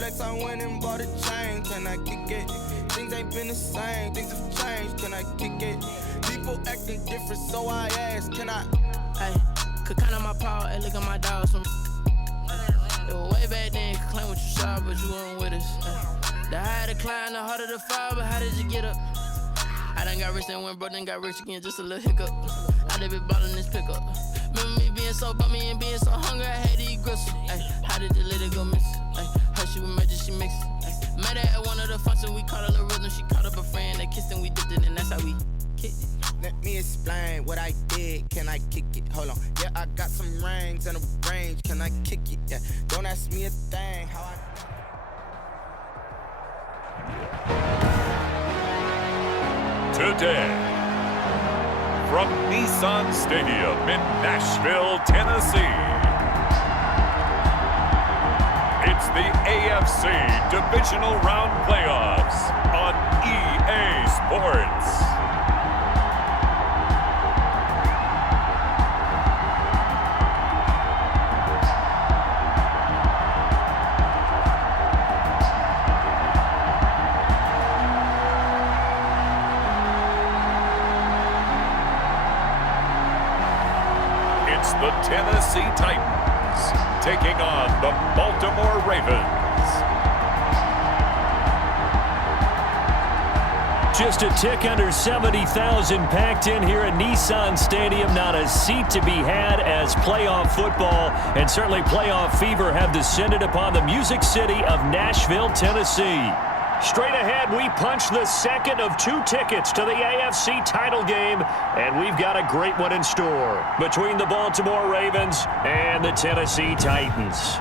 flex, I went and bought a chain. Can I kick it? Things ain't been the same, things have changed. Can I kick it? People acting different, so I asked, can I? Hey, could count on my power, hey, look at my dogs. It was way back then, could claim what you saw, but you weren't with us. The higher the climb, the harder the fall, but how did you get up? I done got rich and went broke, then got rich again, just a little hiccup. I done been ballin' this pickup. Remember me being so bummy and being so hungry, I had to eat gristle. Ay, how did the lady go miss? Ay, her she was magic, she mixed. Met her at one of the functions, we caught a little rhythm. She caught up a friend, they kissed and we dipped it, and that's how we kicked it. Let me explain what I did. Can I kick it? Hold on. Yeah, I got some rings and a range. Can I kick it? Yeah. Don't ask me a thing. How I. Today, from Nissan Stadium in Nashville, Tennessee, it's the AFC Divisional Round Playoffs on EA Sports. It's the Tennessee Titans taking on the Baltimore Ravens. Just a tick under 70,000 packed in here at Nissan Stadium. Not a seat to be had as playoff football and certainly playoff fever have descended upon the Music City of Nashville, Tennessee. Straight ahead, we punch the second of 2 tickets to the AFC title game, and we've got a great one in store between the Baltimore Ravens and the Tennessee Titans.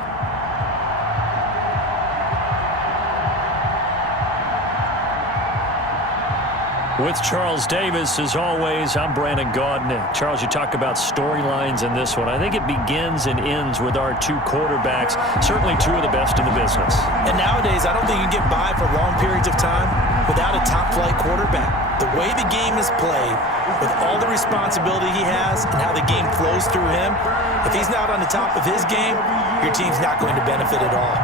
With Charles Davis, as always, I'm Brandon Gaudin. Charles, you talk about storylines in this one. I think it begins and ends with our 2 quarterbacks, certainly 2 of the best in the business. And nowadays, I don't think you can get by for long periods of time without a top-flight quarterback. The way the game is played, with all the responsibility he has and how the game flows through him, if he's not on the top of his game, your team's not going to benefit at all.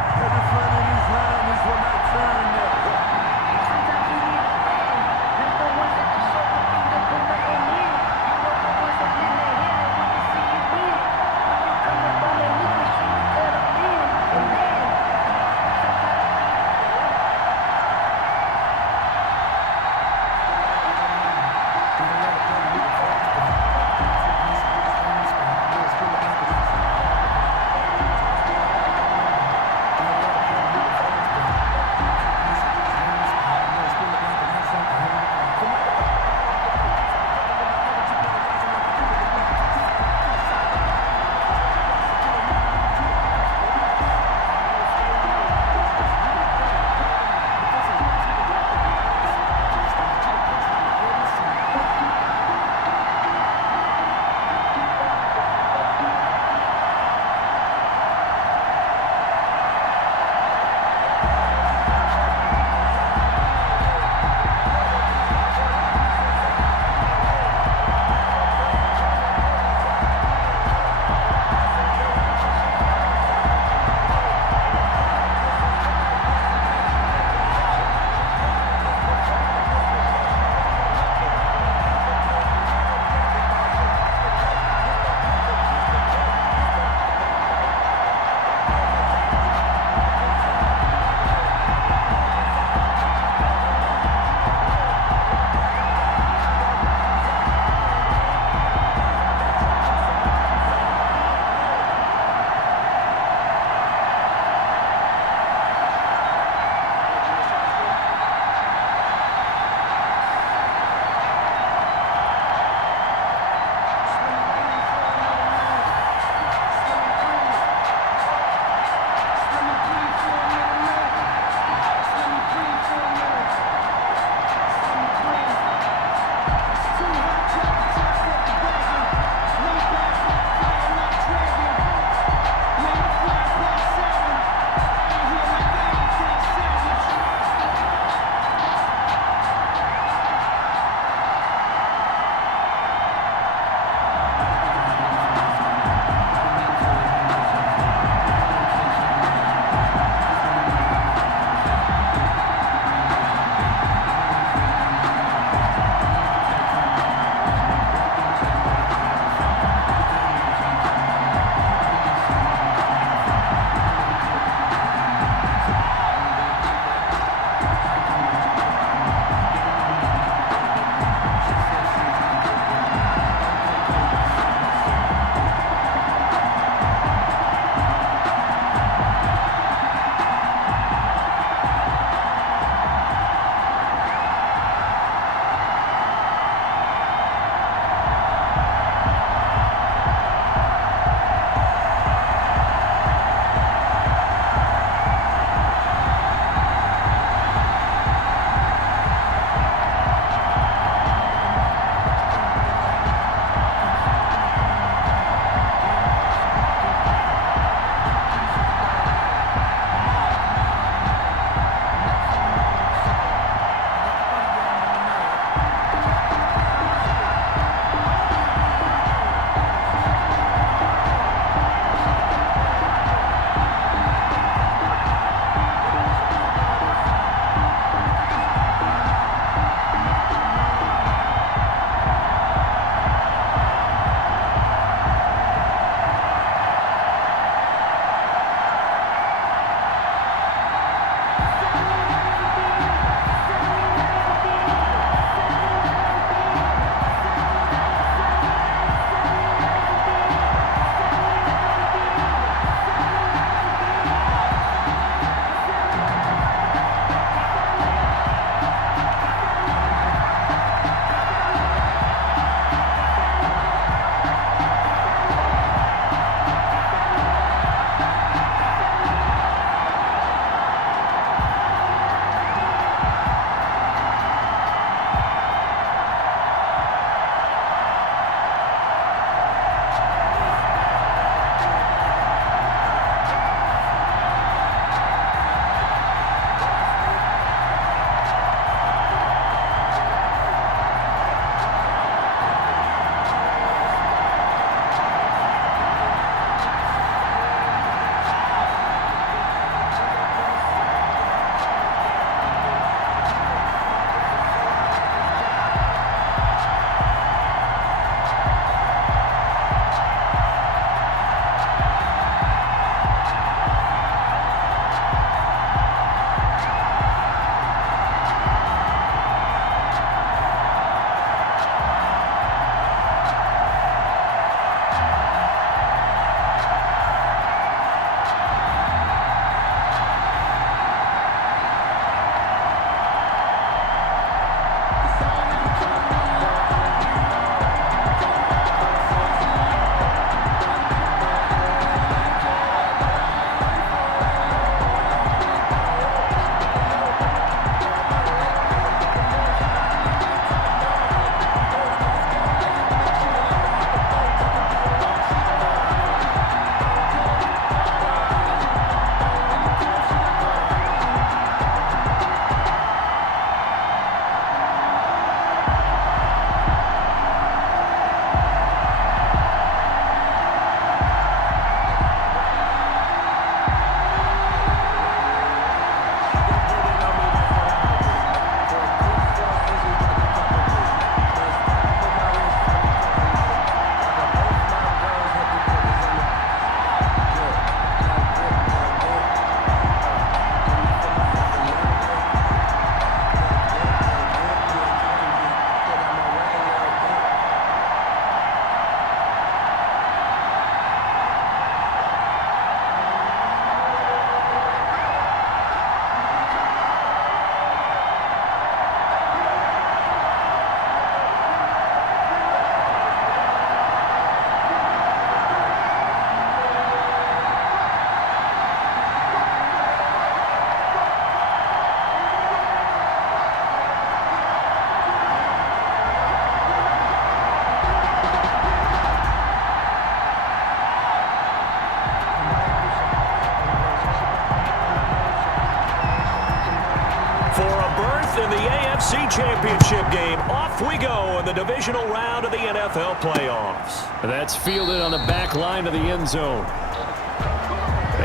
for a berth in the AFC Championship game. Off we go in the divisional round of the NFL playoffs. That's fielded on the back line of the end zone.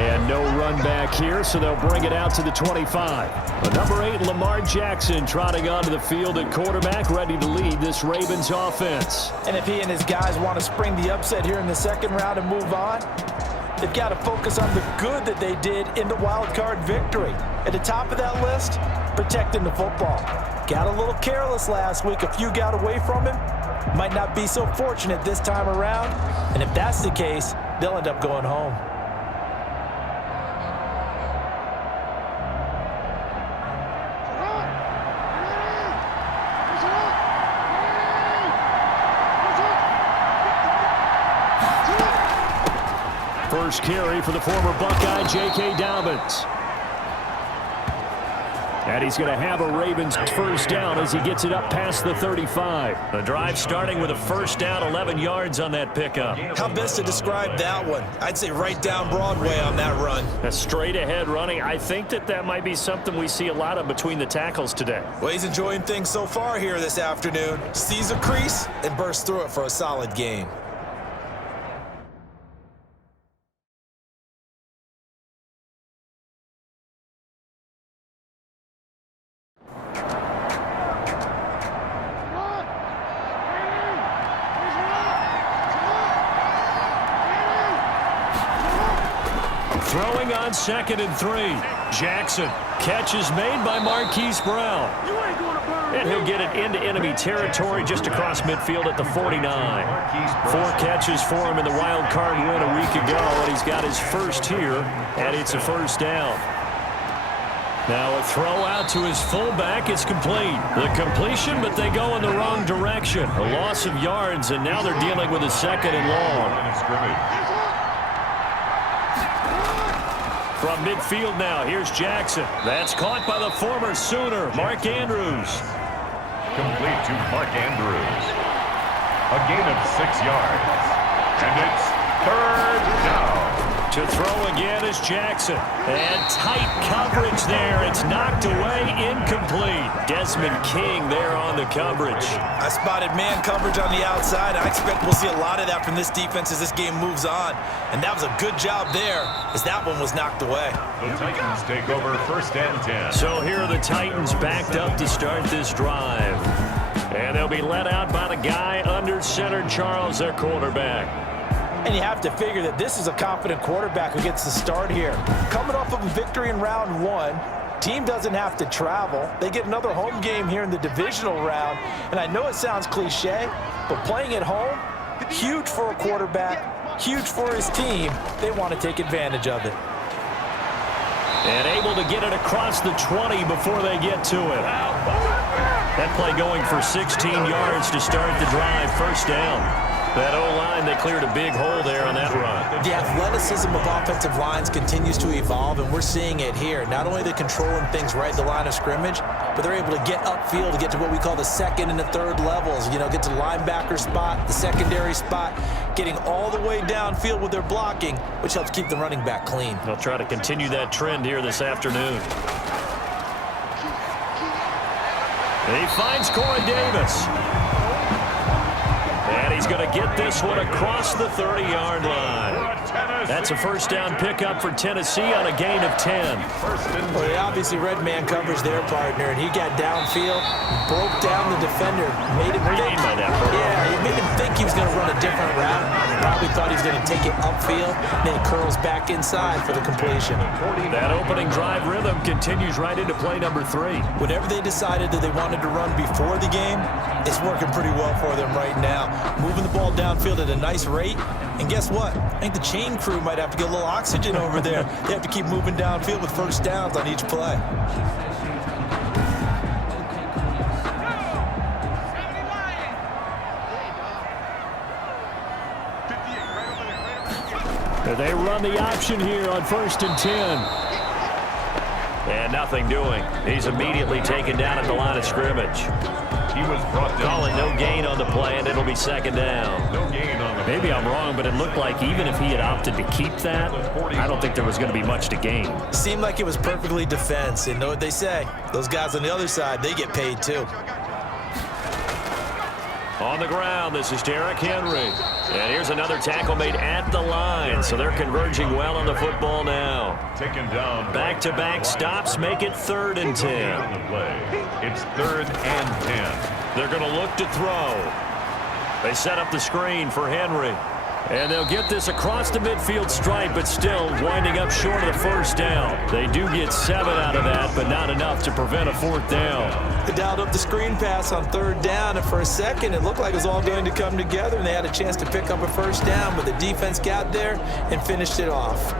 And no run back here, so they'll bring it out to the 25. The number 8, Lamar Jackson, trotting onto the field at quarterback, ready to lead this Ravens offense. And if he and his guys want to spring the upset here in the second round and move on, they've got to focus on the good that they did in the wild card victory. At the top of that list, protecting the football. Got a little careless last week. A few got away from him. Might not be so fortunate this time around. And if that's the case, they'll end up going home. First carry for the former Buckeye, J.K. Dobbins. And he's going to have a Ravens first down as he gets it up past the 35. The drive starting with a first down, 11 yards on that pickup. How best to describe that one? I'd say right down Broadway on that run. A straight ahead running. I think that might be something we see a lot of between the tackles today. Well, he's enjoying things so far here this afternoon. Sees a crease and bursts through it for a solid gain. Throwing on 2nd and 3. Jackson. Catch is made by Marquise Brown. And he'll get it into enemy territory just across midfield at the 49. 4 catches for him in the wild card win a week ago, and he's got his first here, and it's a first down. Now a throw out to his fullback. It's complete. The completion, but they go in the wrong direction. A loss of yards, and now they're dealing with a 2nd and long. From midfield now, here's Jackson. That's caught by the former Sooner, Mark Andrews. Complete to Mark Andrews. A gain of 6 yards. And it's third down. To throw again is Jackson. And tight coverage there. It's knocked away, incomplete. Desmond King there on the coverage. I spotted man coverage on the outside. I expect we'll see a lot of that from this defense as this game moves on. And that was a good job there as that one was knocked away. The Titans take over 1st and 10. So here are the Titans backed up to start this drive. And they'll be led out by the guy under center, Charles, their quarterback. And you have to figure that this is a confident quarterback who gets the start here. Coming off of a victory in round 1, team doesn't have to travel. They get another home game here in the divisional round. And I know it sounds cliche, but playing at home, huge for a quarterback, huge for his team. They want to take advantage of it. And able to get it across the 20 before they get to it. That play going for 16 yards to start the drive, first down. That O-line, they cleared a big hole there on that run. The athleticism of offensive lines continues to evolve, and we're seeing it here. Not only are they controlling things right at the line of scrimmage, but they're able to get upfield to get to what we call the 2nd and the 3rd levels. You know, get to the linebacker spot, the secondary spot, getting all the way downfield with their blocking, which helps keep the running back clean. They'll try to continue that trend here this afternoon. He finds Corey Davis. And he's going to get this one across the 30-yard line. That's a first down pickup for Tennessee on a gain of 10. Well, he obviously read man coverage there, partner, and he got downfield, broke down the defender, made him think. By that, yeah, he made him think he was going to run a different route. Probably thought he was going to take it upfield, then he curls back inside for the completion. That opening drive rhythm continues right into play number 3. Whenever they decided that they wanted to run before the game, it's working pretty well for them right now. Moving the ball downfield at a nice rate. And guess what? I think the chain crew might have to get a little oxygen over there. They have to keep moving downfield with first downs on each play. They run the option here on 1st and 10. And nothing doing. He's immediately taken down at the line of scrimmage. He was brought down. Call it no gain on the play, and it'll be second down. No gain on the Maybe I'm wrong, but it looked like even if he had opted to keep that, I don't think there was going to be much to gain. Seemed like it was perfectly defense. And know what they say? Those guys on the other side, they get paid too. On the ground, this is Derrick Henry. And here's another tackle made at the line, so they're converging well on the football now. Taken down. Back-to-back stops make it 3rd and 10. It's 3rd and 10. They're going to look to throw. They set up the screen for Henry. And they'll get this across the midfield stripe, but still winding up short of the first down. They do get 7 out of that, but not enough to prevent a 4th down. They dialed up the screen pass on 3rd down, and for a second, it looked like it was all going to come together, and they had a chance to pick up a 1st down, but the defense got there and finished it off.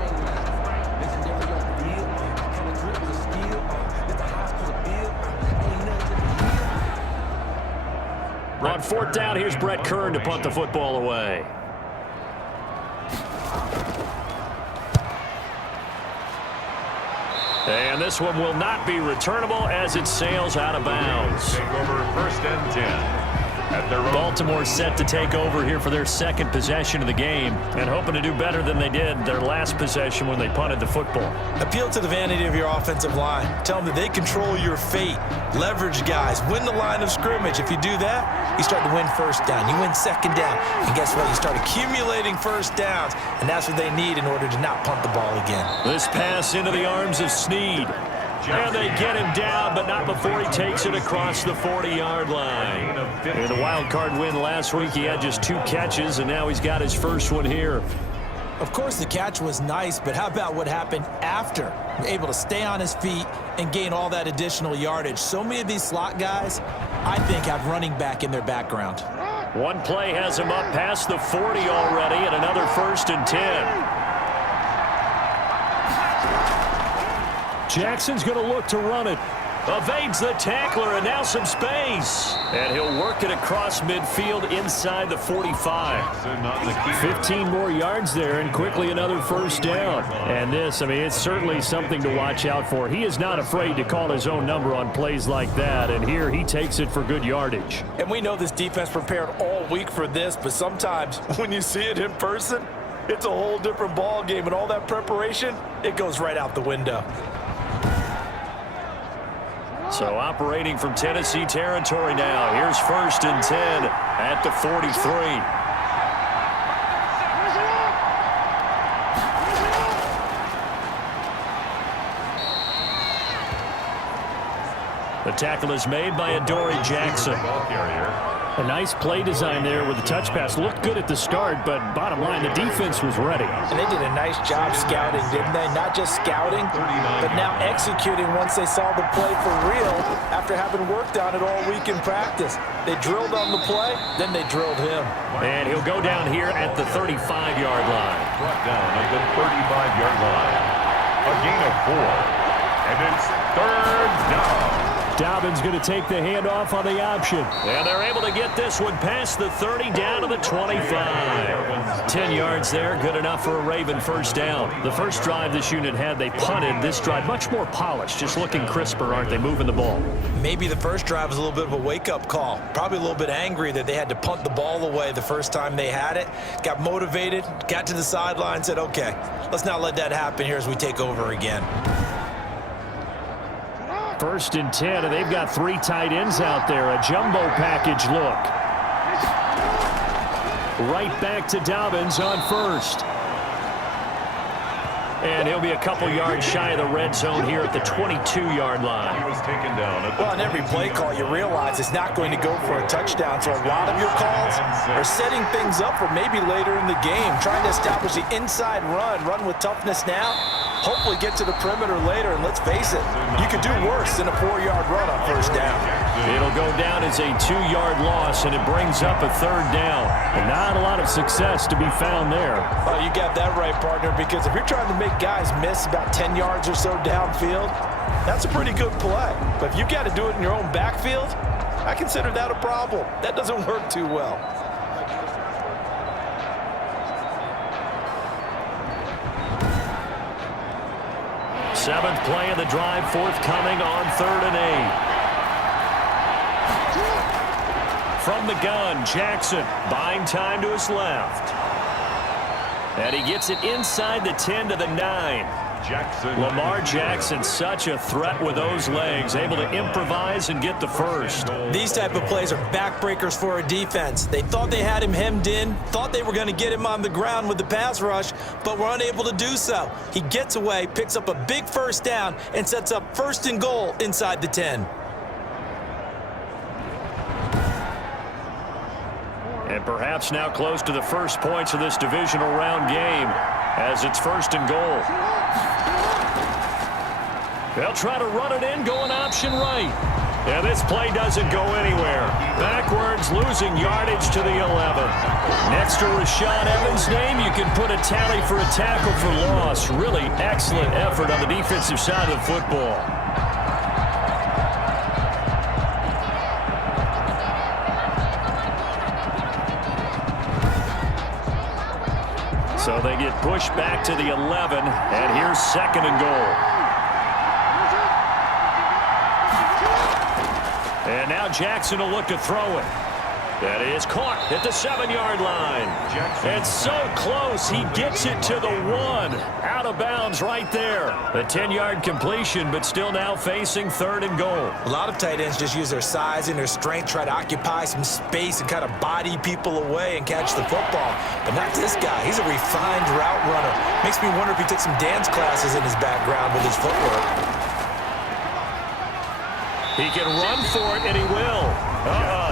On 4th down, here's Brett Kern to punt the football away. And this one will not be returnable as it sails out of bounds. Take over 1st and 10. At their own. Baltimore set to take over here for their 2nd possession of the game and hoping to do better than they did their last possession when they punted the football. Appeal to the vanity of your offensive line. Tell them that they control your fate. Leverage guys. Win the line of scrimmage. If you do that, you start to win 1st down. You win 2nd down. And guess what? You start accumulating 1st downs. And that's what they need in order to not punt the ball again. This pass into the arms of Snead. And they get him down, but not before he takes it across the 40-yard line. In the wild card win last week, he had just 2 catches, and now he's got his first one here. Of course, the catch was nice, but how about what happened after? Able to stay on his feet and gain all that additional yardage. So many of these slot guys, I think, have running back in their background. One play has him up past the 40 already, and another 1st and 10. Jackson's going to look to run it. Evades the tackler, and now some space. And he'll work it across midfield inside the 45. 15 more yards there, and quickly another 1st down. And this, I mean, it's certainly something to watch out for. He is not afraid to call his own number on plays like that, and here he takes it for good yardage. And we know this defense prepared all week for this, but sometimes when you see it in person, it's a whole different ball game, and all that preparation, it goes right out the window. So operating from Tennessee territory now. Here's 1st and 10 at the 43. The tackle is made by Adoree Jackson. A nice play design there with the touch pass. Looked good at the start, but bottom line, the defense was ready. And they did a nice job scouting, didn't they? Not just scouting, but now executing once they saw the play for real after having worked on it all week in practice. They drilled on the play, then they drilled him. And he'll go down here at the 35-yard line. Brought down at the 35-yard line. A gain of 4. And it's 3rd down. Dobbins going to take the handoff on the option. And they're able to get this one past the 30 down to the 25. 10 yards there, good enough for a Raven 1st down. The first drive this unit had, they punted. This drive, much more polished, just looking crisper, aren't they, moving the ball? Maybe the first drive was a little bit of a wake-up call. Probably a little bit angry that they had to punt the ball away the first time they had it. Got motivated, got to the sideline, said, okay, let's not let that happen here as we take over again. 1st and 10, and they've got 3 tight ends out there. A jumbo package look. Right back to Dobbins on 1st. And he'll be a couple yards shy of the red zone here at the 22-yard line. He was taken down. Well, on every play call, you realize it's not going to go for a touchdown. So a lot of your calls are setting things up for maybe later in the game, trying to establish the inside run with toughness now, hopefully get to the perimeter later. And let's face it, you could do worse than a 4-yard run on 1st down. It'll go down as a 2-yard loss, and it brings up a 3rd down. And not a lot of success to be found there. Oh, you got that right, partner, because if you're trying to make guys miss about 10 yards or so downfield, that's a pretty good play. But if you got to do it in your own backfield, I consider that a problem. That doesn't work too well. 7th play of the drive forthcoming on 3rd and 8. From the gun, Jackson buying time to his left. And he gets it inside the 10 to the 9. Lamar Jackson, such a threat with those legs, able to improvise and get the first. These type of plays are backbreakers for a defense. They thought they had him hemmed in, thought they were going to get him on the ground with the pass rush, but were unable to do so. He gets away, picks up a big first down, and sets up 1st and goal inside the 10. And perhaps now close to the first points of this divisional round game as it's 1st and goal. They'll try to run it in, going option right. And this play doesn't go anywhere. Backwards, losing yardage to the 11. Next to Rashaan Evans' name, you can put a tally for a tackle for loss. Really excellent effort on the defensive side of the football. So they get pushed back to the 11, and here's 2nd and goal. And now Jackson will look to throw it. That is caught at the 7-yard line. And so close, he gets it to the 1. Out of bounds right there. A 10-yard completion, but still now facing 3rd and goal. A lot of tight ends just use their size and their strength, try to occupy some space and kind of body people away and catch the football. But not this guy. He's a refined route runner. Makes me wonder if he took some dance classes in his background with his footwork. He can run for it, and he will.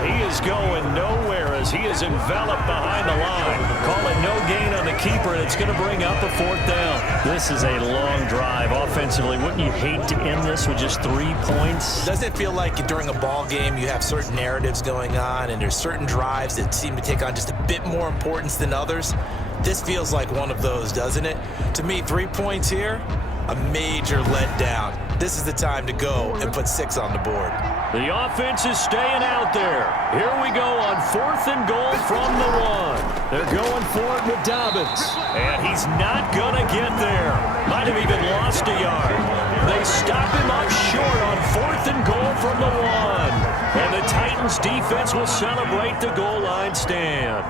He is going nowhere as he is enveloped behind the line. Call it no gain on the keeper, and it's going to bring up a 4th down. This is a long drive offensively. Wouldn't you hate to end this with just 3 points? Doesn't it feel like during a ball game you have certain narratives going on, and there's certain drives that seem to take on just a bit more importance than others? This feels like one of those, doesn't it? To me, 3 points here, a major letdown. This is the time to go and put 6 on the board. The offense is staying out there. Here we go on 4th and goal from the 1. They're going for it with Dobbins. And he's not going to get there. Might have even lost a yard. They stop him up short on 4th and goal from the 1. And the Titans defense will celebrate the goal line stand.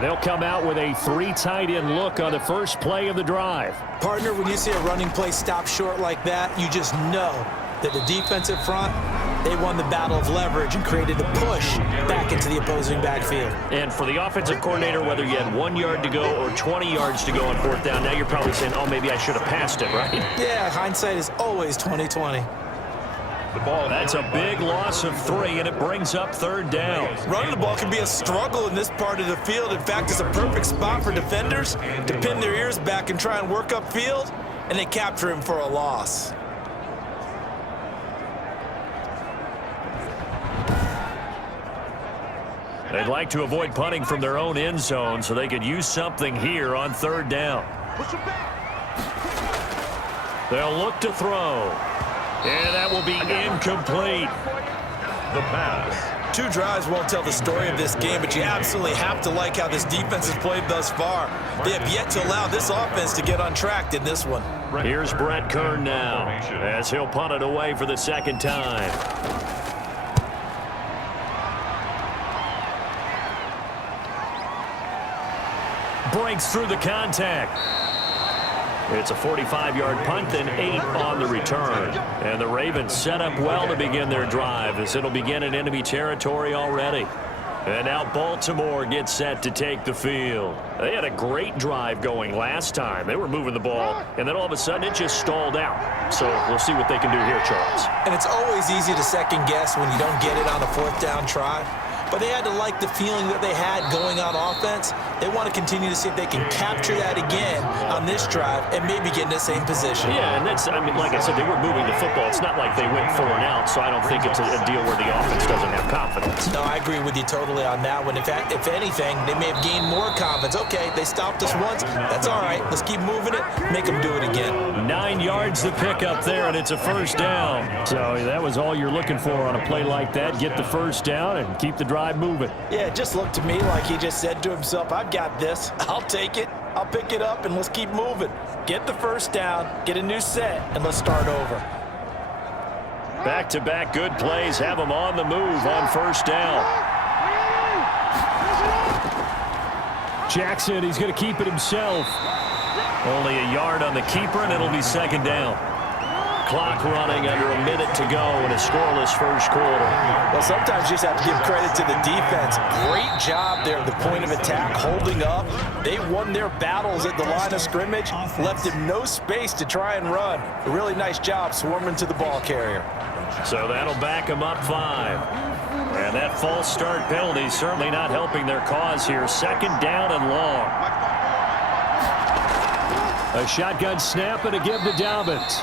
They'll come out with a 3 tight end look on the first play of the drive. Partner, when you see a running play stop short like that, you just know that the defensive front, they won the battle of leverage and created a push back into the opposing backfield. And for the offensive coordinator, whether you had 1 yard to go or 20 yards to go on 4th down, now you're probably saying, oh, maybe I should have passed it, right? Yeah, hindsight is always 20/20. That's a big loss of 3, and it brings up 3rd down. Running the ball can be a struggle in this part of the field. In fact, it's a perfect spot for defenders to pin their ears back and try and work upfield, and they capture him for a loss. They'd like to avoid punting from their own end zone so they could use something here on 3rd down. They'll look to throw. And that will be incomplete. The pass. 2 drives won't tell the story of this game, but you absolutely have to like how this defense has played thus far. They have yet to allow this offense to get untracked in this one. Here's Brett Kern now as he'll punt it away for the 2nd time. Breaks through the contact. It's a 45-yard punt, then 8 on the return. And the Ravens set up well to begin their drive as it'll begin in enemy territory already. And now Baltimore gets set to take the field. They had a great drive going last time. They were moving the ball, and then all of a sudden it just stalled out. So we'll see what they can do here, Charles. And it's always easy to second guess when you don't get it on a 4th down try. But they had to like the feeling that they had going on offense. They want to continue to see if they can capture that again on this drive and maybe get in the same position. Yeah, and that's, I mean, like I said, they were moving the football. It's not like they went 4 and out, so I don't think it's a deal where the offense doesn't have confidence. No, I agree with you totally on that one. In fact, if anything, they may have gained more confidence. Okay, they stopped us once. That's all right. Let's keep moving it. Make them do it again. 9 yards to pick up there, and it's a 1st down. So that was all you're looking for on a play like that. Get the 1st down and keep the drive moving. Yeah, it just looked to me like he just said to himself, I've got this. I'll take it. I'll pick it up, and let's keep moving. get the first down, get a new set, and let's start over. Back-to-back good plays have him on the move on first down. Jackson, he's going to keep it himself. Only a yard on the keeper, and it'll be second down. Clock running under a minute to go in a scoreless first quarter. Well, sometimes you just have to give credit to the defense. Great job there at the point of attack, holding up. They won their battles at the line of scrimmage, left him no space to try and run. A really nice job swarming to the ball carrier. So that'll back them up 5. And that false start penalty certainly not helping their cause here. Second down and long. A shotgun snap and a give to Dobbins.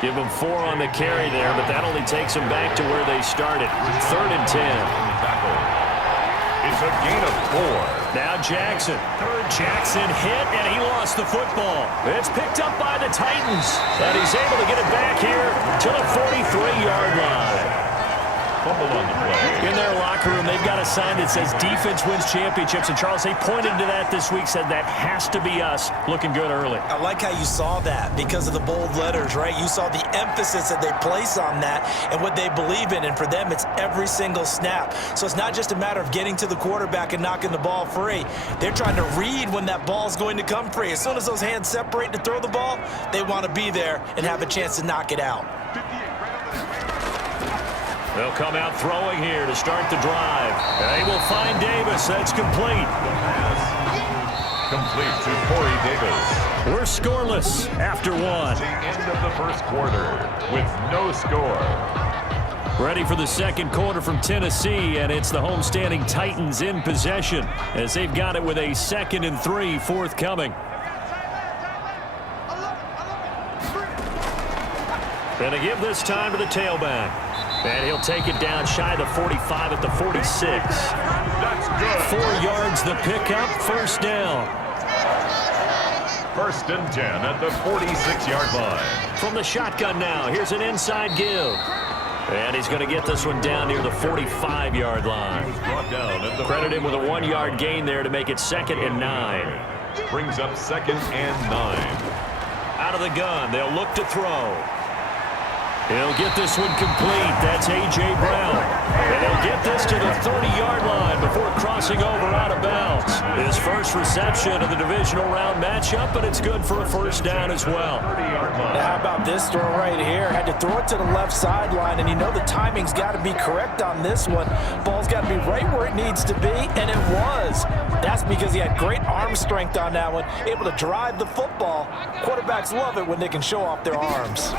Give them 4 on the carry there, but that only takes them back to where they started. 3rd and 10. It's a gain of 4. Now Jackson. Jackson hit, and he lost the football. It's picked up by the Titans, and he's able to get it back here to the 43-yard line. Fumble on the play. In their locker room, they've got a sign that says defense wins championships. And, Charles, they pointed to that this week, said that has to be us. Looking good early. I like how you saw that because of the bold letters, right? You saw the emphasis that they place on that and what they believe in. And for them, it's every single snap. So it's not just a matter of getting to the quarterback and knocking the ball free. They're trying to read when that ball's going to come free. As soon as those hands separate to throw the ball, they want to be there and have a chance to knock it out. They'll come out throwing here to start the drive. They will find Davis. That's complete. Complete to Corey Davis. We're scoreless after 1. The end of the first quarter with no score. Ready for the second quarter from Tennessee, and it's the homestanding Titans in possession as they've got it with a 2nd and 3 forthcoming. Gonna give this time to the tailback. And he'll take it down shy of the 45 at the 46. That's good. 4 yards the pickup, first down. 1st and 10 at the 46-yard line. From the shotgun now, here's an inside give. And he's going to get this one down near the 45-yard line. Brought down at the Credit him with a 1-yard gain there to make it 2nd and 9. Brings up 2nd and 9. Out of the gun, they'll look to throw. He'll get this one complete. That's A.J. Brown. And he'll get this to the 30-yard line before crossing over out of bounds. His first reception of the divisional round matchup, but it's good for a first down as well. Now, how about this throw right here? Had to throw it to the left sideline, and you know the timing's got to be correct on this one. Ball's got to be right where it needs to be, and it was. That's because he had great arm strength on that one, able to drive the football. Quarterbacks love it when they can show off their arms.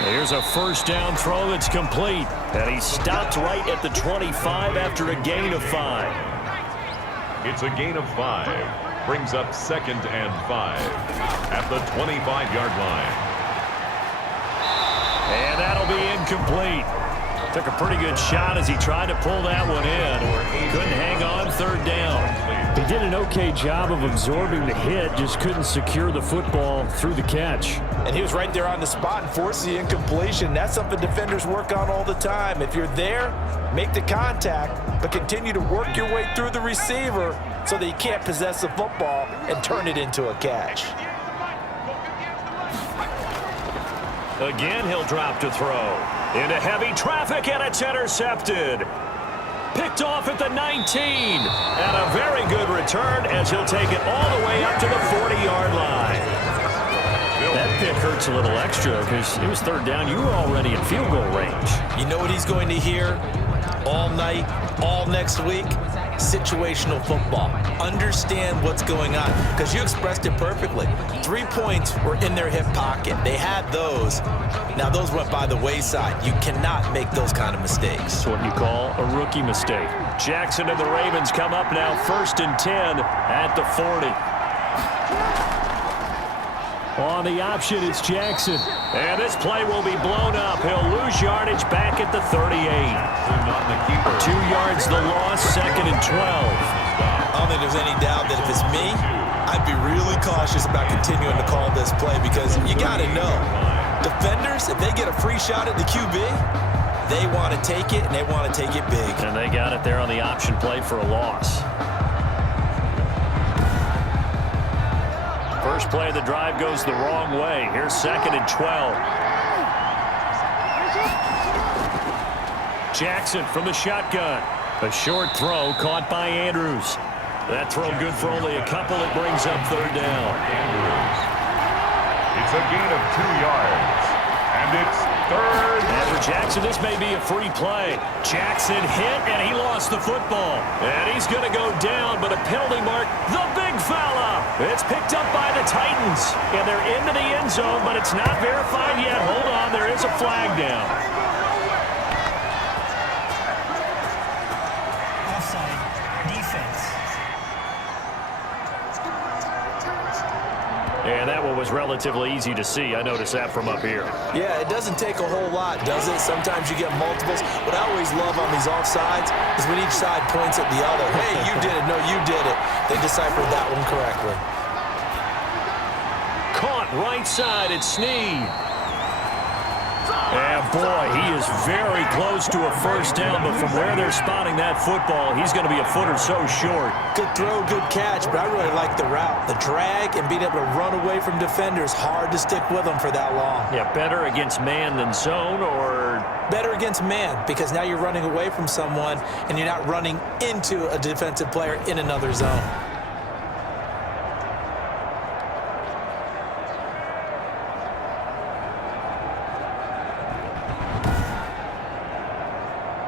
Here's a first down throw that's complete. And he stopped right at the 25 after a gain of 5. It's a gain of 5. Brings up 2nd and 5 at the 25-yard line. And that'll be incomplete. Took a pretty good shot as he tried to pull that one in. Couldn't hang on, 3rd down. He did an okay job of absorbing the hit, just couldn't secure the football through the catch. And he was right there on the spot and forced the incompletion. That's something defenders work on all the time. If you're there, make the contact, but continue to work your way through the receiver so that you can't possess the football and turn it into a catch. Again, he'll drop to throw. Into heavy traffic, and it's intercepted. Picked off at the 19. And a very good return as he'll take it all the way up to the 40-yard line. That pick hurts a little extra because it was 3rd down. You were already in field goal range. You know what he's going to hear all night, all next week? Situational football. Understand what's going on, because you expressed it perfectly. 3 points were in their hip pocket. They had those. Now those went by the wayside. You cannot make those kind of mistakes. That's what you call a rookie mistake. Jackson and the Ravens come up now 1st and 10 at the 40. On the option, it's Jackson. And this play will be blown up. He'll lose yardage back at the 38. 2 yards the loss, 2nd and 12. I don't think there's any doubt that if it's me, I'd be really cautious about continuing to call this play, because you got to know, defenders, if they get a free shot at the QB, they want to take it, and they want to take it big. And they got it there on the option play for a loss. First play of the drive goes the wrong way. Here's 2nd and 12. Jackson from the shotgun. A short throw caught by Andrews. That throw good for only a couple. It brings up 3rd down. Andrews. It's a gain of 2 yards. And it's 3rd. And for Jackson, this may be a free play. Jackson hit, and he lost the football. And he's going to go down, but a penalty mark. The big fella. It's picked up by the Titans. And they're into the end zone, but it's not verified yet. Hold on, there is a flag down. Offside. Defense. And that one was relatively easy to see. I noticed that from up here. Yeah, it doesn't take a whole lot, does it? Sometimes you get multiples. What I always love on these offsides is when each side points at the other. Hey, you did it. No, you did it. They deciphered that one correctly. Caught right side. It's Snead. And boy, he is very close to a first down, but from where they're spotting that football, he's going to be a foot or so short. Good throw, good catch, but I really like the route. The drag and being able to run away from defenders, hard to stick with them for that long. Yeah, better against man than zone, or? Better against man, because now you're running away from someone and you're not running into a defensive player in another zone.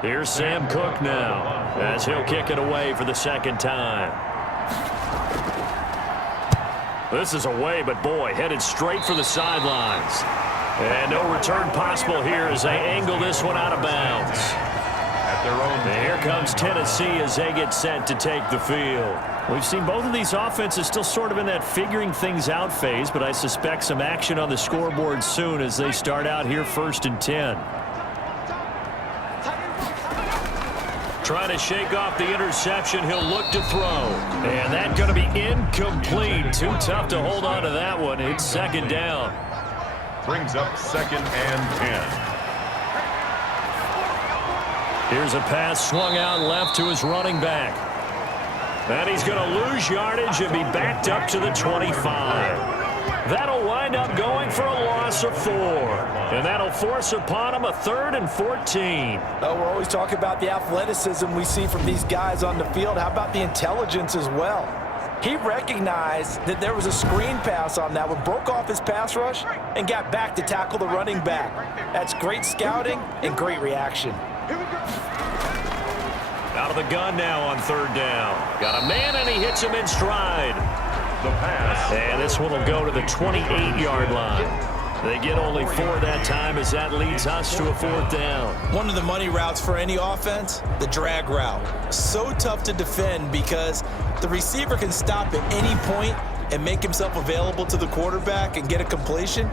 Here's Sam Cook now, as he'll kick it away for the 2nd time. This is away, but boy, headed straight for the sidelines. And no return possible here as they angle this one out of bounds. At their own. And here comes Tennessee as they get set to take the field. We've seen both of these offenses still sort of in that figuring things out phase, but I suspect some action on the scoreboard soon as they start out here 1st and 10. Trying to shake off the interception. He'll look to throw. And that's going to be incomplete. Too tough to hold on to that one. It's 2nd down. Brings up 2nd and 10. Here's a pass swung out left to his running back. And he's going to lose yardage and be backed up to the 25. That'll wind up going for a loss of 4. And that'll force upon him a 3rd and 14. Oh, we're always talking about the athleticism we see from these guys on the field. How about the intelligence as well? He recognized that there was a screen pass on that one, broke off his pass rush, and got back to tackle the running back. That's great scouting and great reaction. Out of the gun now on 3rd down. Got a man, and he hits him in stride. The pass. And this one will go to the 28-yard line. They get only 4 that time as that leads us to a 4th down. One of the money routes for any offense, the drag route. So tough to defend because the receiver can stop at any point and make himself available to the quarterback and get a completion.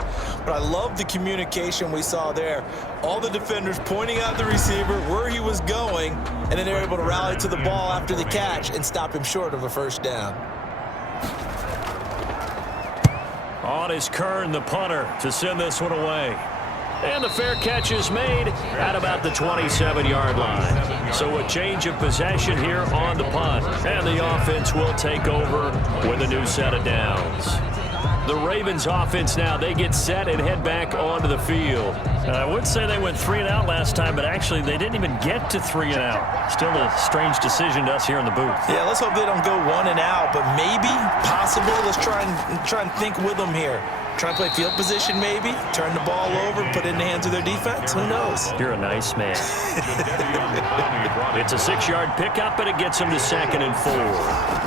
But I love the communication we saw there. All the defenders pointing out the receiver, where he was going, and then they're able to rally to the ball after the catch and stop him short of a first down. On is Kern, the punter, to send this one away. And the fair catch is made at about the 27-yard line. So a change of possession here on the punt. And the offense will take over with a new set of downs. The Ravens offense now, they get set and head back onto the field. I would say they went 3 and out last time, but actually they didn't even get to 3 and out. Still a strange decision to us here in the booth. Yeah, let's hope they don't go 1 and out, but maybe, possible. Let's try and think with them here. Try and play field position maybe, turn the ball over, put it in the hands of their defense. Who knows? You're a nice man. It's a 6-yard pickup, and it gets him to 2nd and 4.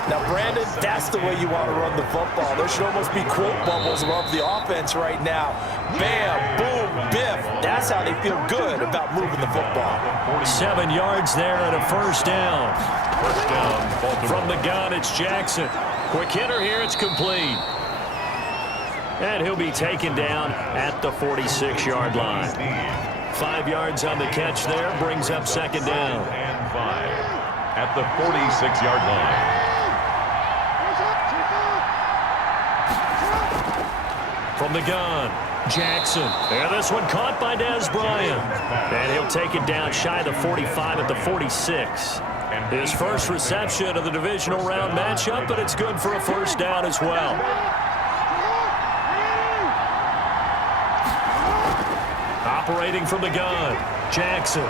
Now, Brandon, that's the way you want to run the football. There should almost be quote bubbles above the offense right now. Bam, boom, biff. That's how they feel good about moving the football. 7 yards there and a first down. First down, Baltimore. From the gun, it's Jackson. Quick hitter here, it's complete. And he'll be taken down at the 46-yard line. 5 yards on the catch there, brings up 2nd down. And 5 at the 46-yard line. From the gun, Jackson. And this one caught by Dez Bryant. And he'll take it down shy of the 45 at the 46. His first reception of the divisional round matchup, but it's good for a first down as well. Operating from the gun, Jackson.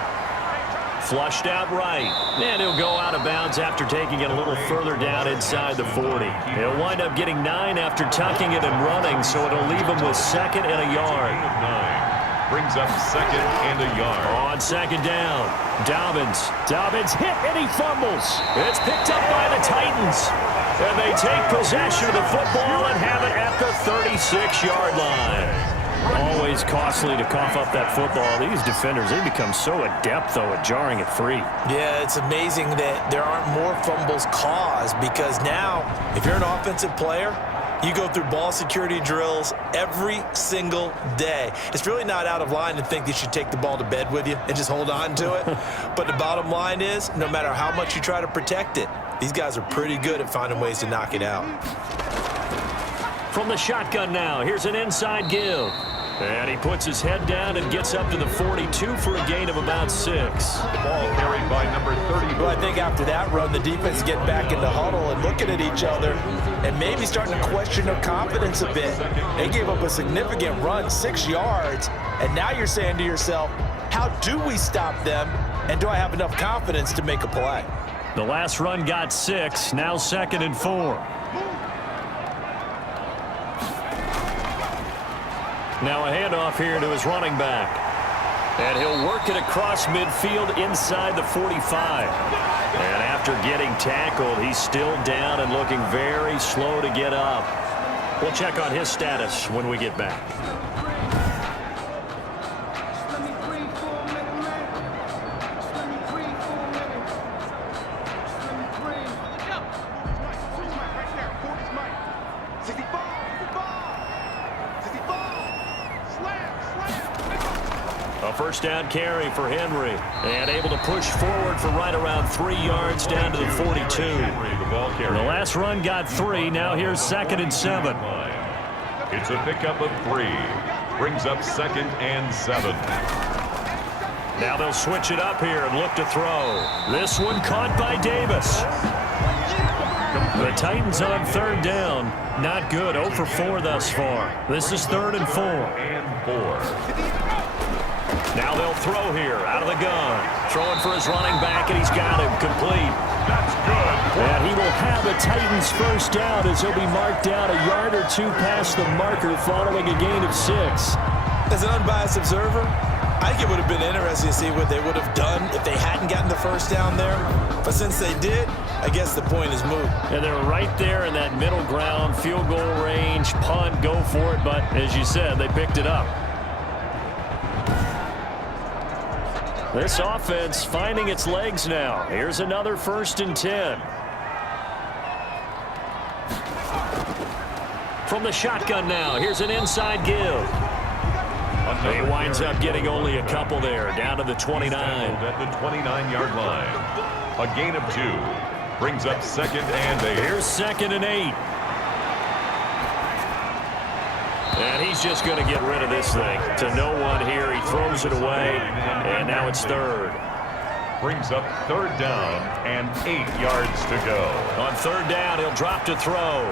Flushed out right, and he'll go out of bounds after taking it a little further down inside the 40. He'll wind up getting 9 after tucking it and running, so it'll leave him with 2nd and a yard. 9 brings up 2nd and a yard. On 2nd down, Dobbins. Dobbins hit, and he fumbles. It's picked up by the Titans, and they take possession of the football and have it at the 36-yard line. Always costly to cough up that football. These defenders, they become so adept, though, at jarring it free. Yeah, it's amazing that there aren't more fumbles caused, because now, if you're an offensive player, you go through ball security drills every single day. It's really not out of line to think that you should take the ball to bed with you and just hold on to it. But the bottom line is, no matter how much you try to protect it, these guys are pretty good at finding ways to knock it out. From the shotgun now, here's an inside give. And he puts his head down and gets up to the 42 for a gain of about 6. Ball carried by number 30. Well, I think after that run, the defense get back in the huddle and looking at each other and maybe starting to question their confidence a bit. They gave up a significant run, 6 yards, and now you're saying to yourself, how do we stop them, and do I have enough confidence to make a play? The last run got 6, now 2nd and 4. Now a handoff here to his running back. And he'll work it across midfield inside the 45. And after getting tackled, he's still down and looking very slow to get up. We'll check on his status when we get back. A first down carry for Henry, and able to push forward for right around 3 yards down to the 42. The last run got 3. Now here's 2nd and 7. It's a pickup of 3. Brings up 2nd and 7. Now they'll switch it up here and look to throw. This one caught by Davis. The Titans on 3rd down. Not good. 0 for 4 thus far. This is 3rd and 4. And 4. Now they'll throw here out of the gun. Throwing for his running back, and he's got him complete. That's good. And he will have the Titans first down as he'll be marked down a yard or 2 past the marker following a gain of 6. As an unbiased observer, I think it would have been interesting to see what they would have done if they hadn't gotten the first down there. But since they did, I guess the point is moot. And they're right there in that middle ground, field goal range, punt, go for it. But as you said, they picked it up. This offense finding its legs now. Here's another 1st and 10. From the shotgun now, here's an inside give. He winds up getting only a couple there, down to the 29. At the 29-yard line. A gain of 2. Brings up 2nd and 8. Here's 2nd and 8. And he's just going to get rid of this thing. To no one here. He throws it away, and now it's 3rd. Brings up 3rd down and 8 yards to go. On 3rd down, he'll drop to throw.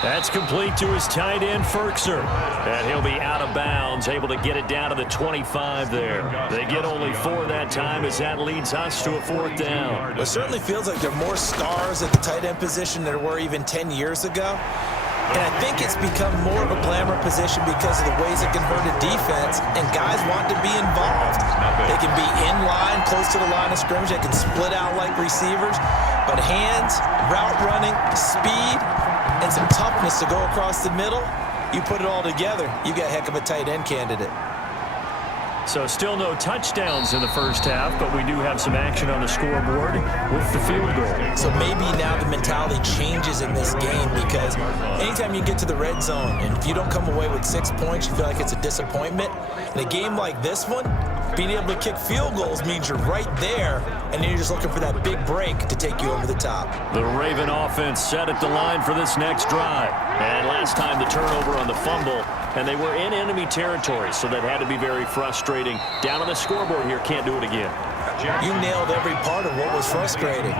That's complete to his tight end, Firkser. And he'll be out of bounds, able to get it down to the 25 there. They get only 4 that time as that leads us to a 4th down. It certainly feels like there are more stars at the tight end position than there were even 10 years ago. And I think it's become more of a glamour position because of the ways it can hurt a defense, and guys want to be involved. They can be in line, close to the line of scrimmage. They can split out like receivers. But hands, route running, speed, and some toughness to go across the middle, you put it all together, you got a heck of a tight end candidate. So still no touchdowns in the first half, but we do have some action on the scoreboard with the field goal. So maybe now the mentality changes in this game, because anytime you get to the red zone and if you don't come away with 6 points, you feel like it's a disappointment. In a game like this one, being able to kick field goals means you're right there, and then you're just looking for that big break to take you over the top. The Raven offense set at the line for this next drive. And last time the turnover on the fumble, and they were in enemy territory, so that had to be very frustrating. Down on the scoreboard here, can't do it again. You nailed every part of what was frustrating.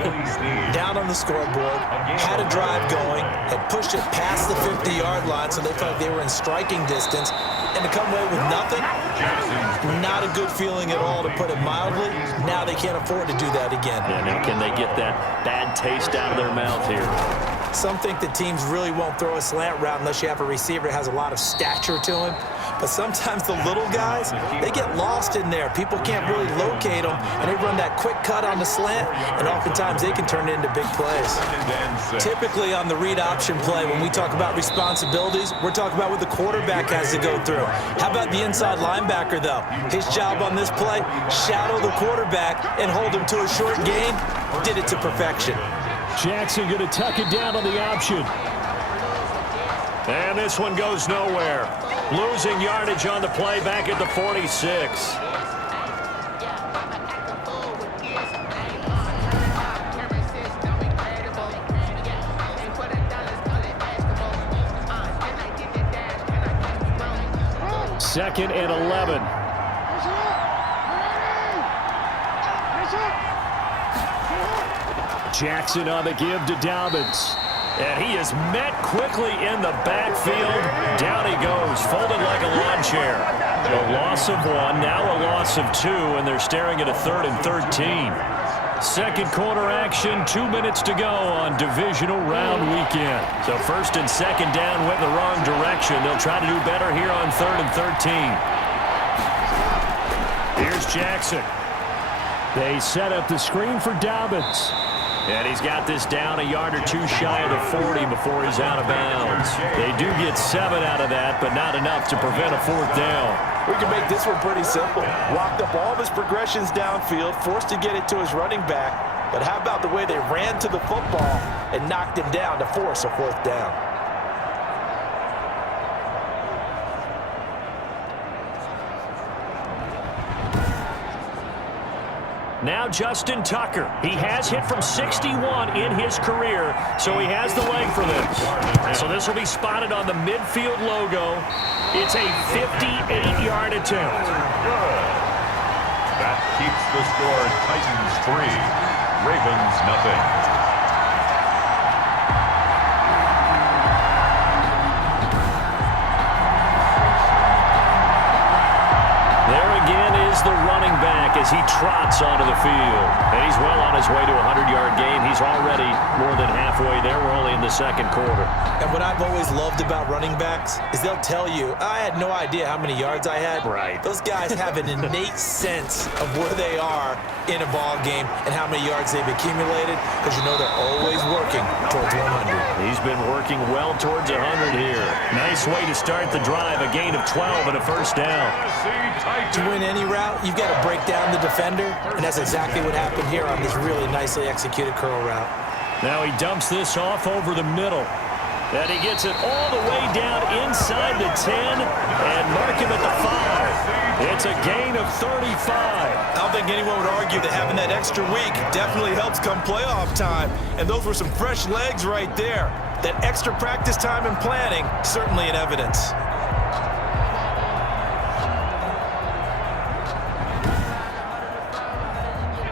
Down on the scoreboard, had a drive going, had pushed it past the 50-yard line, so they felt like they were in striking distance, and to come away with nothing, not a good feeling at all, to put it mildly. Now they can't afford to do that again. Yeah, now can they get that bad taste out of their mouth here? Some think that teams really won't throw a slant route unless you have a receiver that has a lot of stature to him. But sometimes the little guys, they get lost in there. People can't really locate them, and they run that quick cut on the slant, and oftentimes they can turn it into big plays. Typically on the read option play, when we talk about responsibilities, we're talking about what the quarterback has to go through. How about the inside linebacker, though? His job on this play, shadow the quarterback and hold him to a short gain. Did it to perfection. Jackson going to tuck it down on the option. And this one goes nowhere. Losing yardage on the play back at the 46. Second and 11. Jackson on the give to Dobbins. And he is met quickly in the backfield. Down he goes, folded like a lawn chair. A loss of 1, now a loss of 2, and they're staring at a 3rd and 13. Second quarter action, 2 minutes to go on divisional round weekend. So first and second down went the wrong direction. They'll try to do better here on 3rd and 13. Here's Jackson. They set up the screen for Dobbins. And he's got this down a yard or 2 shy of the 40 before he's out of bounds. They do get 7 out of that, but not enough to prevent a 4th down. We can make this one pretty simple. Walked up all of his progressions downfield, forced to get it to his running back. But how about the way they ran to the football and knocked him down to force a 4th down? Now Justin Tucker. He has hit from 61 in his career, so he has the leg for this. So this will be spotted on the midfield logo. It's a 58-yard attempt. Good. That keeps the score Titans 3, Ravens nothing. The running back as he trots onto the field. And he's well on his way to a 100-yard game. He's already more than halfway there. We're only in the second quarter. And what I've always loved about running backs is they'll tell you, I had no idea how many yards I had. Right. Those guys have an innate sense of where they are in a ball game and how many yards they've accumulated, because you know they're always working towards 100. He's been working well towards 100 here. Nice way to start the drive. A gain of 12 and a first down. To win any route, you've got to break down the defender, and that's exactly what happened here on this really nicely executed curl route. Now he dumps this off over the middle. And he gets it all the way down inside the 10 and mark him at the 5. It's a gain of 35. I don't think anyone would argue that having that extra week definitely helps come playoff time. And those were some fresh legs right there. That extra practice time and planning, certainly in evidence.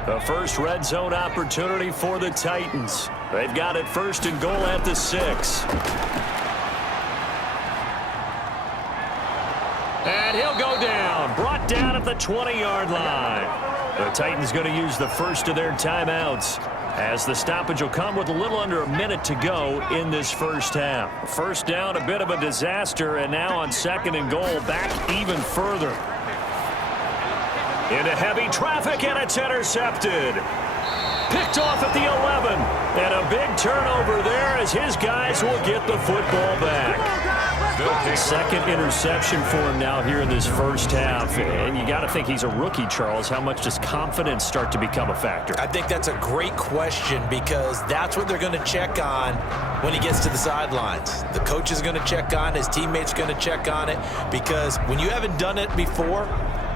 The first red zone opportunity for the Titans. They've got it first and goal at the 6. And he'll go down. Brought down at the 20-yard line. The Titans going to use the first of their timeouts, as the stoppage will come with a little under a minute to go in this first half. First down, a bit of a disaster, and now on second and goal, back even further. Into heavy traffic, and it's intercepted. Picked off at the 11. And a big turnover there as his guys will get the football back. Second interception for him now here in this first half. And you got to think he's a rookie, Charles. How much does confidence start to become a factor? I think that's a great question, because that's what they're going to check on when he gets to the sidelines. The coach is going to check on it. His teammates going to check on it, because when you haven't done it before,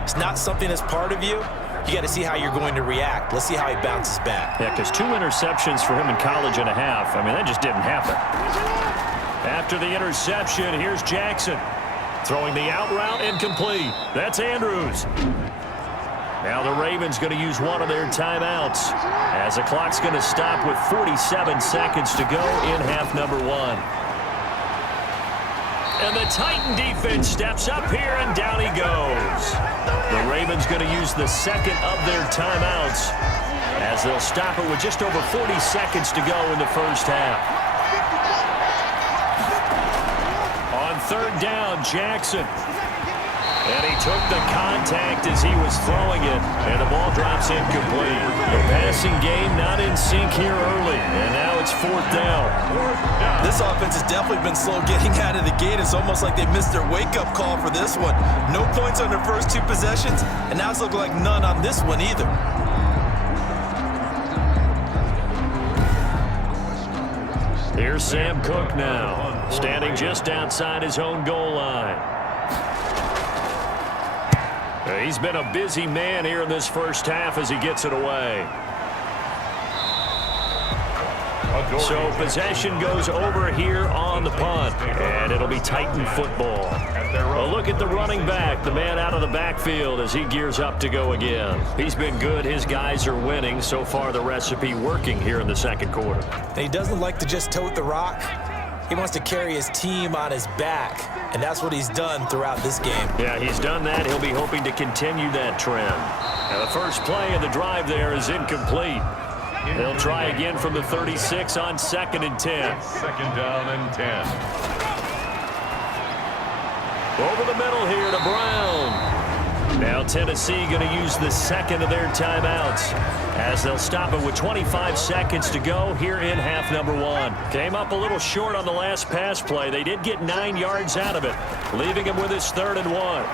it's not something that's part of you. You got to see how you're going to react. Let's see how he bounces back. Yeah, because 2 interceptions for him in college and a half. I mean, that just didn't happen. After the interception, here's Jackson. Throwing the out route, incomplete. That's Andrews. Now the Ravens going to use one of their timeouts, as the clock's going to stop with 47 seconds to go in half number 1. And the Titan defense steps up here, and down he goes. The Ravens going to use the second of their timeouts as they'll stop it with just over 40 seconds to go in the first half. On third down, Jackson. And he took the contact as he was throwing it, and the ball drops incomplete. The passing game not in sync here early, and now it's fourth down. This offense has definitely been slow getting out of the gate. It's almost like they missed their wake-up call for this one. No points on their first two possessions, and now it's looking like none on this one either. Here's Sam Cook now, standing just outside his own goal line. He's been a busy man here in this first half as he gets it away. So possession goes over here on the punt, and it'll be Titan football. A look at the running back, the man out of the backfield as he gears up to go again. He's been good. His guys are winning. So far, the recipe working here in the second quarter. And he doesn't like to just tote the rock. He wants to carry his team on his back, and that's what he's done throughout this game. Yeah, he's done that. He'll be hoping to continue that trend. Now, the first play of the drive there is incomplete. They'll try again from the 36 on 2nd and 10. Second down and 10. Over the middle here to Brown. Now Tennessee going to use the second of their timeouts as they'll stop it with 25 seconds to go here in half number one. Came up a little short on the last pass play. They did get 9 yards out of it, leaving him with his 3rd and 1.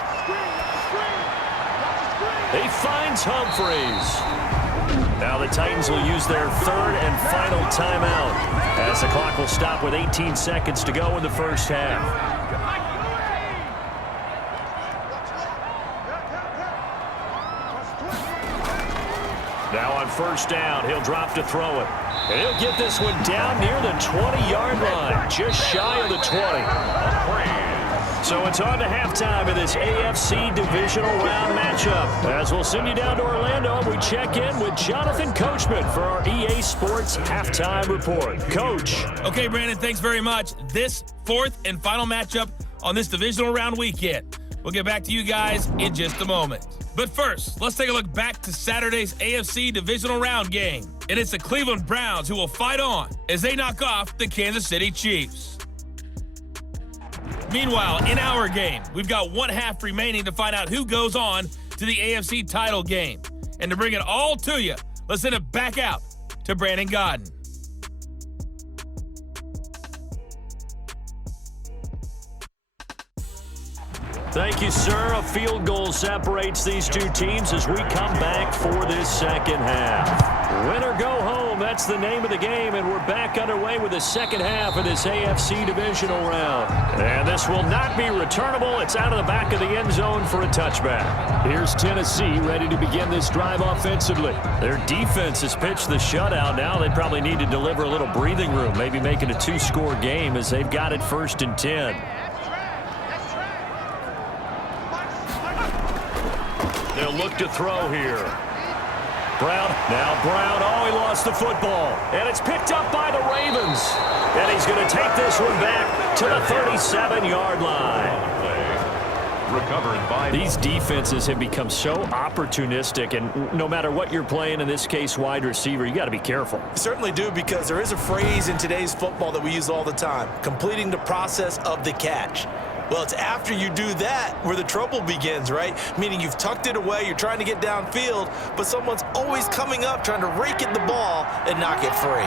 He finds Humphreys. Now the Titans will use their 3rd and final timeout as the clock will stop with 18 seconds to go in the first half. Now on first down, he'll drop to throw it. And he'll get this one down near the 20-yard line, just shy of the 20. So it's on to halftime in this AFC divisional round matchup. As we'll send you down to Orlando, and we check in with Jonathan Coachman for our EA Sports Halftime Report. Coach. Okay, Brandon, thanks very much. This 4th and final matchup on this divisional round weekend. We'll get back to you guys in just a moment. But first, let's take a look back to Saturday's AFC divisional round game. And it's the Cleveland Browns who will fight on as they knock off the Kansas City Chiefs. Meanwhile, in our game, we've got 1 half remaining to find out who goes on to the AFC title game. And to bring it all to you, let's send it back out to Brandon Godden. Thank you, sir. A field goal separates these two teams as we come back for this second half. Win or go home, that's the name of the game, and we're back underway with the second half of this AFC divisional round. And this will not be returnable. It's out of the back of the end zone for a touchback. Here's Tennessee ready to begin this drive offensively. Their defense has pitched the shutout. Now they probably need to deliver a little breathing room, maybe make it a 2-score game as they've got it 1st and 10. They'll look to throw here. Brown. Now Brown. Oh, he lost the football. And it's picked up by the Ravens. And he's going to take this one back to the 37-yard line. Recovered by these defenses have become so opportunistic, and no matter what you're playing, in this case wide receiver, you got to be careful. You certainly do, because there is a phrase in today's football that we use all the time: completing the process of the catch. Well, it's after you do that where the trouble begins, right? Meaning you've tucked it away, you're trying to get downfield, but someone's always coming up trying to rake at the ball and knock it free.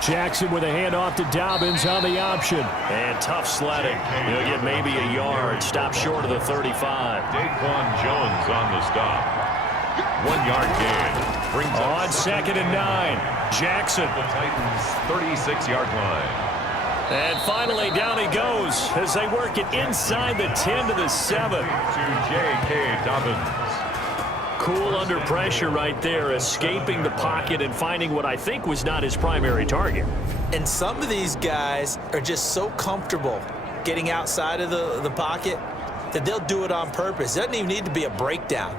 Jackson with a handoff to Dobbins on the option. And tough sledding. He'll get maybe a yard. Stop short of the 35. Daquan Jones on the stop. 1-yard gain. Brings on 2nd and 9. Jackson. The Titans' 36-yard line. And finally, down he goes as they work it inside the 10 to the 7. To J.K. Dobbins. Cool under pressure right there, escaping the pocket and finding what I think was not his primary target. And some of these guys are just so comfortable getting outside of the pocket that they'll do it on purpose. It doesn't even need to be a breakdown.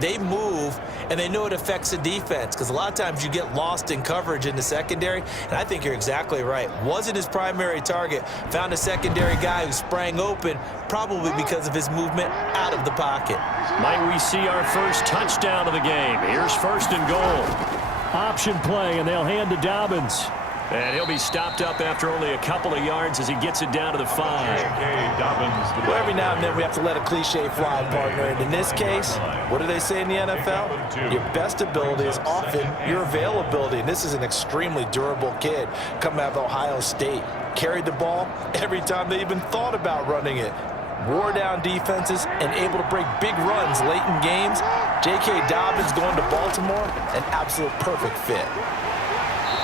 They move, and they know it affects the defense, because a lot of times you get lost in coverage in the secondary, and I think you're exactly right. Wasn't his primary target. Found a secondary guy who sprang open, probably because of his movement out of the pocket. Might we see our first touchdown of the game? Here's 1st and goal. Option play, and they'll hand to Dobbins. And he'll be stopped up after only a couple of yards as he gets it down to the 5. Well, every now and then we have to let a cliche fly, partner. And in this case, what do they say in the NFL? Your best ability is often your availability. And this is an extremely durable kid coming out of Ohio State. Carried the ball every time they even thought about running it. Wore down defenses and able to break big runs late in games. J.K. Dobbins going to Baltimore, an absolute perfect fit.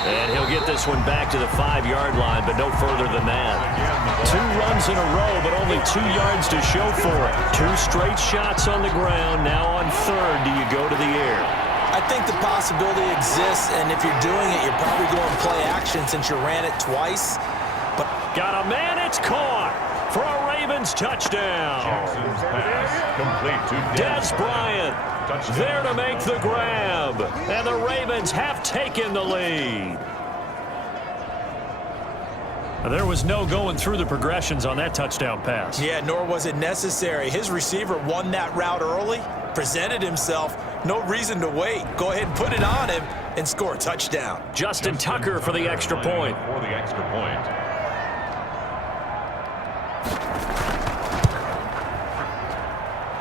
And he'll get this one back to the 5-yard line, but no further than that. 2 runs in a row, but only 2 yards to show for it. 2 straight shots on the ground. Now on 3rd, do you go to the air? I think the possibility exists, and if you're doing it, you're probably going play action since you ran it twice. But got a man, it's caught for a Ravens touchdown. Jackson's pass complete to Dez Bryant there to make the grab, and the Ravens have taken the lead. There was no going through the progressions on that touchdown pass. Yeah, nor was it necessary. His receiver won that route early, presented himself, no reason to wait. Go ahead and put it on him and score a touchdown. Justin Tucker for the extra point. For the extra point.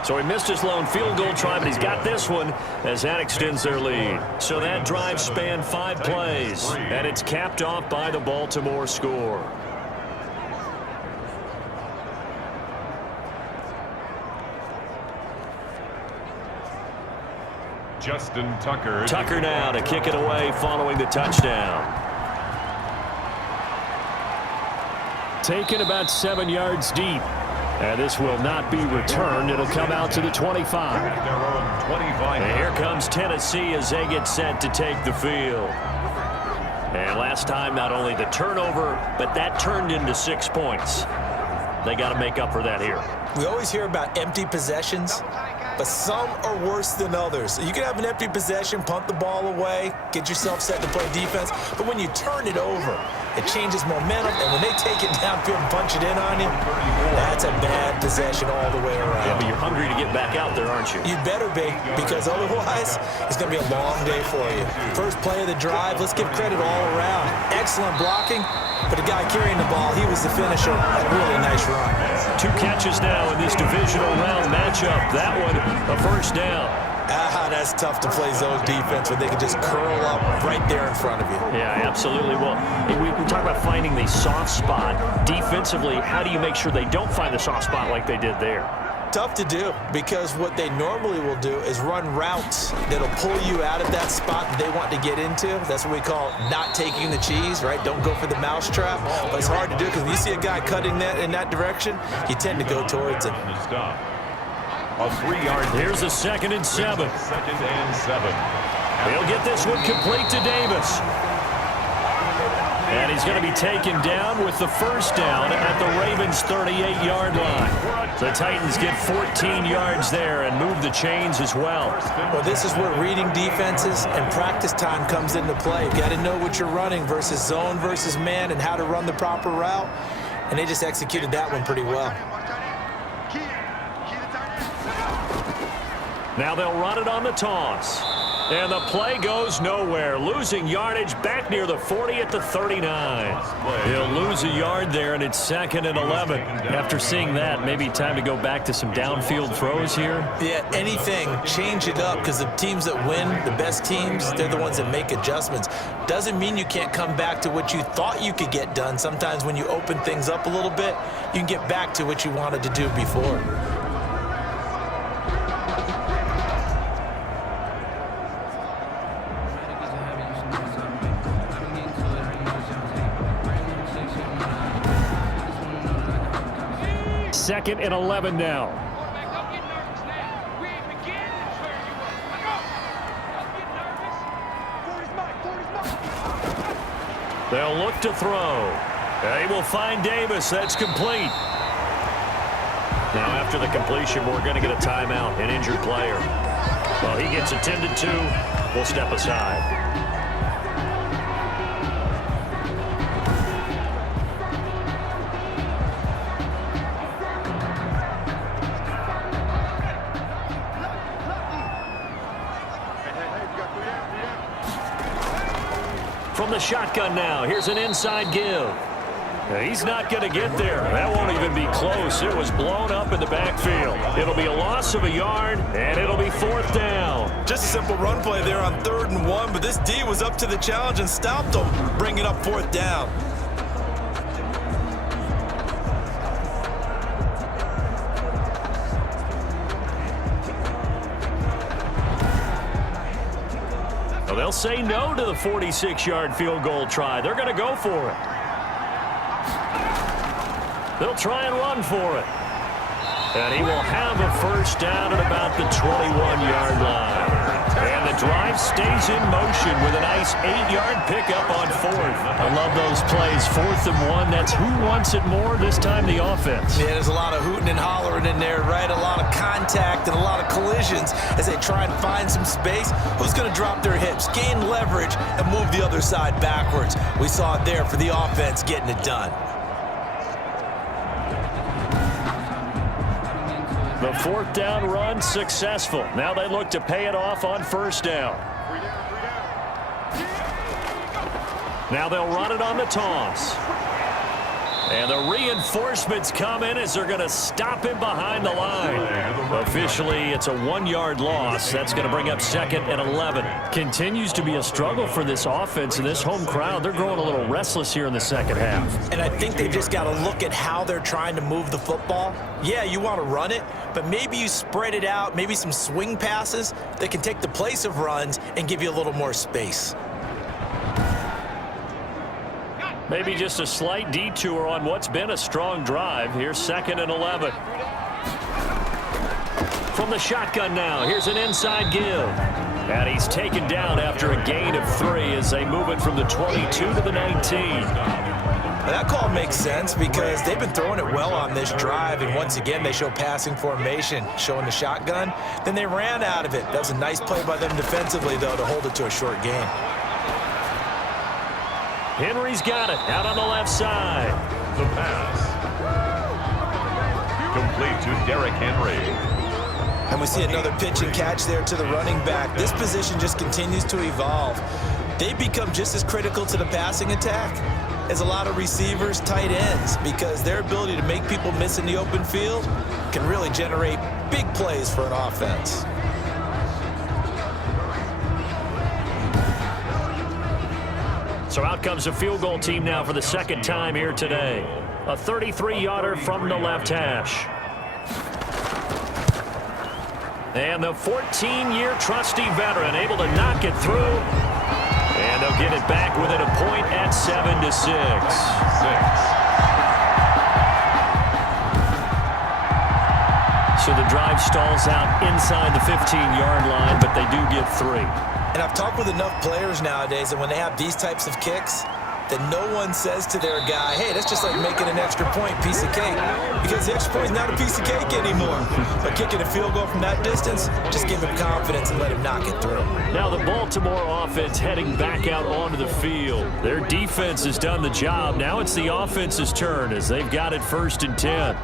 So he missed his lone field goal try, but he's got this one as that extends their lead. So that drive spanned 5 plays, and it's capped off by the Baltimore score. Justin Tucker. Tucker now to kick it away following the touchdown. Taken about 7 yards deep. And this will not be returned. It'll come out to the 25. And here comes Tennessee as they get set to take the field. And last time, not only the turnover, but that turned into 6 points. They got to make up for that here. We always hear about empty possessions, but some are worse than others. You can have an empty possession, punt the ball away, get yourself set to play defense, but when you turn it over, it changes momentum, and when they take it downfield and punch it in on you, that's a bad possession all the way around. Yeah, but you're hungry to get back out there, aren't you? You better be, because otherwise, it's going to be a long day for you. First play of the drive, let's give credit all around. Excellent blocking, but the guy carrying the ball, he was the finisher. A really nice run. 2 catches now in this divisional round matchup. That one, a first down. That's tough to play zone defense when they can just curl up right there in front of you. Yeah, absolutely. Well, we talk about finding the soft spot. Defensively, how do you make sure they don't find the soft spot like they did there? Tough to do, because what they normally will do is run routes that'll pull you out of that spot that they want to get into. That's what we call not taking the cheese, right? Don't go for the mousetrap. But it's hard to do because when you see a guy cutting that in that direction, you tend to go towards him. A 3-yard. Here's a 2nd and 7. 2nd and 7. He'll get this one complete to Davis. And he's going to be taken down with the first down at the Ravens' 38-yard line. The Titans get 14 yards there and move the chains as well. Well, this is where reading defenses and practice time comes into play. You got to know what you're running versus zone versus man and how to run the proper route. And they just executed that one pretty well. Now they'll run it on the toss. And the play goes nowhere. Losing yardage back near the 40 at the 39. He'll lose a yard there, and it's 2nd and 11. After seeing that, maybe time to go back to some downfield throws here. Yeah, anything. Change it up, because the teams that win, the best teams, they're the ones that make adjustments. Doesn't mean you can't come back to what you thought you could get done. Sometimes when you open things up a little bit, you can get back to what you wanted to do before. Second and 11 now. They'll look to throw. They will find Davis. That's complete. Now after the completion, we're going to get a timeout, an injured player. Well, he gets attended to. We'll step aside. From the shotgun now, here's an inside give. He's not going to get there. That won't even be close. It was blown up in the backfield. It'll be a loss of a yard, and it'll be 4th down. Just a simple run play there on 3rd and 1, but this D was up to the challenge and stopped him, bringing up 4th down. Well, they'll say no to the 46-yard field goal try. They're going to go for it. They'll try and run for it. And he will have a 1st down at about the 21-yard line. And the drive stays in motion with a nice 8-yard pickup on 4th. I love those plays. 4th and 1. That's who wants it more, this time the offense. Yeah, there's a lot of hooting and hollering in there, right? A lot of contact and a lot of collisions as they try and find some space. Who's going to drop their hips, gain leverage, and move the other side backwards? We saw it there for the offense getting it done. The 4th down run successful. Now they look to pay it off on 1st down. Now they'll run it on the toss. And the reinforcements come in as they're going to stop him behind the line. Officially, it's a 1-yard loss. That's going to bring up 2nd and 11. Continues to be a struggle for this offense and this home crowd. They're growing a little restless here in the second half. And I think they've just got to look at how they're trying to move the football. Yeah, you want to run it, but maybe you spread it out, maybe some swing passes that can take the place of runs and give you a little more space. Maybe just a slight detour on what's been a strong drive. Here's 2nd and 11. From the shotgun now, here's an inside give. And he's taken down after a gain of 3 as they move it from the 22 to the 19. That call makes sense because they've been throwing it well on this drive, and once again they show passing formation, showing the shotgun. Then they ran out of it. That was a nice play by them defensively, though, to hold it to a short gain. Henry's got it out on the left side. The pass. Complete to Derrick Henry. And we see another pitch and catch there to the running back. This position just continues to evolve. They become just as critical to the passing attack as a lot of receivers, tight ends, because their ability to make people miss in the open field can really generate big plays for an offense. So out comes a field goal team now for the 2nd time here today. A 33-yarder from the left hash. And the 14-year trusty veteran able to knock it through. And they'll get it back within a point at 7-6. So the drive stalls out inside the 15-yard line, but they do get 3. And I've talked with enough players nowadays that when they have these types of kicks, that no one says to their guy, hey, that's just like making an extra point, piece of cake. Because the extra point is not a piece of cake anymore. But kicking a field goal from that distance, just give him confidence and let him knock it through. Now the Baltimore offense heading back out onto the field. Their defense has done the job. Now it's the offense's turn as they've got it 1st and 10.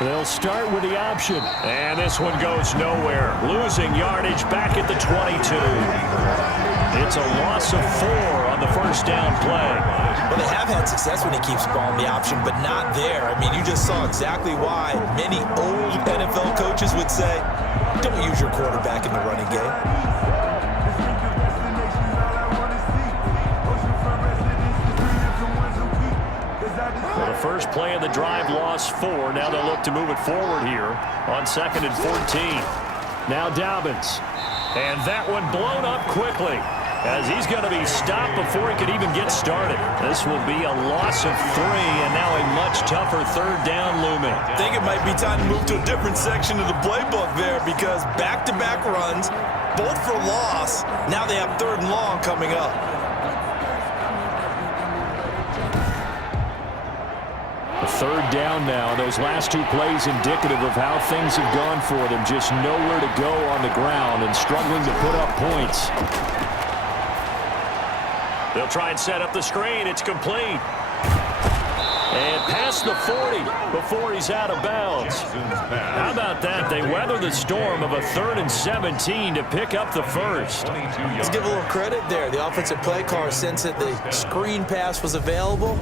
They'll start with the option. And this one goes nowhere. Losing yardage back at the 22. It's a loss of 4 on the 1st down play. Well, they have had success when he keeps the ball in the option, but not there. I mean, you just saw exactly why many old NFL coaches would say, don't use your quarterback in the running game. First play of the drive, lost 4. Now they'll look to move it forward here on 2nd and 14. Now Dobbins. And that one blown up quickly as he's going to be stopped before he could even get started. This will be a loss of 3 and now a much tougher 3rd down looming. I think it might be time to move to a different section of the playbook there because back-to-back runs, both for loss. Now they have 3rd and long coming up. A third down now. Those last two plays indicative of how things have gone for them. Just nowhere to go on the ground and struggling to put up points. They'll try and set up the screen. It's complete. And past the 40 before he's out of bounds. How about that? They weather the storm of a 3rd and 17 to pick up the first. Let's give a little credit there. The offensive play caller sensed that the screen pass was available.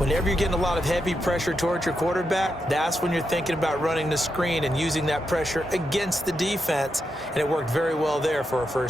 Whenever you're getting a lot of heavy pressure towards your quarterback, that's when you're thinking about running the screen and using that pressure against the defense. And it worked very well there for a first